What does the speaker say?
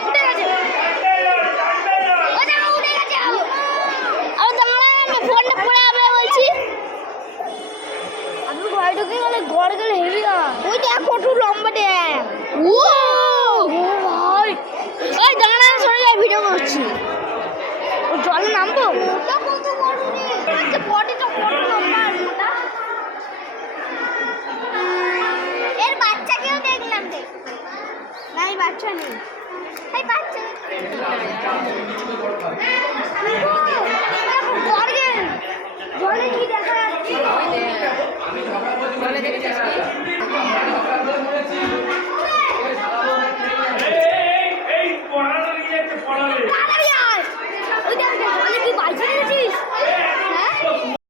উঠে গেছে ও দেখো উঠে গেছে আর দাঁড়া আমি ফোনটা পড়ে আমি বলছি আমি ঘরে ঢুকে গেলে ঘর গেলে হেভি না ওই দেখ কত লম্বা ড্যাম ও ভাই ওই দাঁড়া সরে যাই ভিডিও করছি ও জলে নামবো ওটা কত বড় রে আচ্ছা বডিটা কত লম্বা আর মোটা এর বাচ্চাকেও দেখলাম দেখ নাই বাচ্চা নেই এই বাচ্চা দেখো গর্গে জলে কি দেখা যাচ্ছে জলে দেখেছিস কি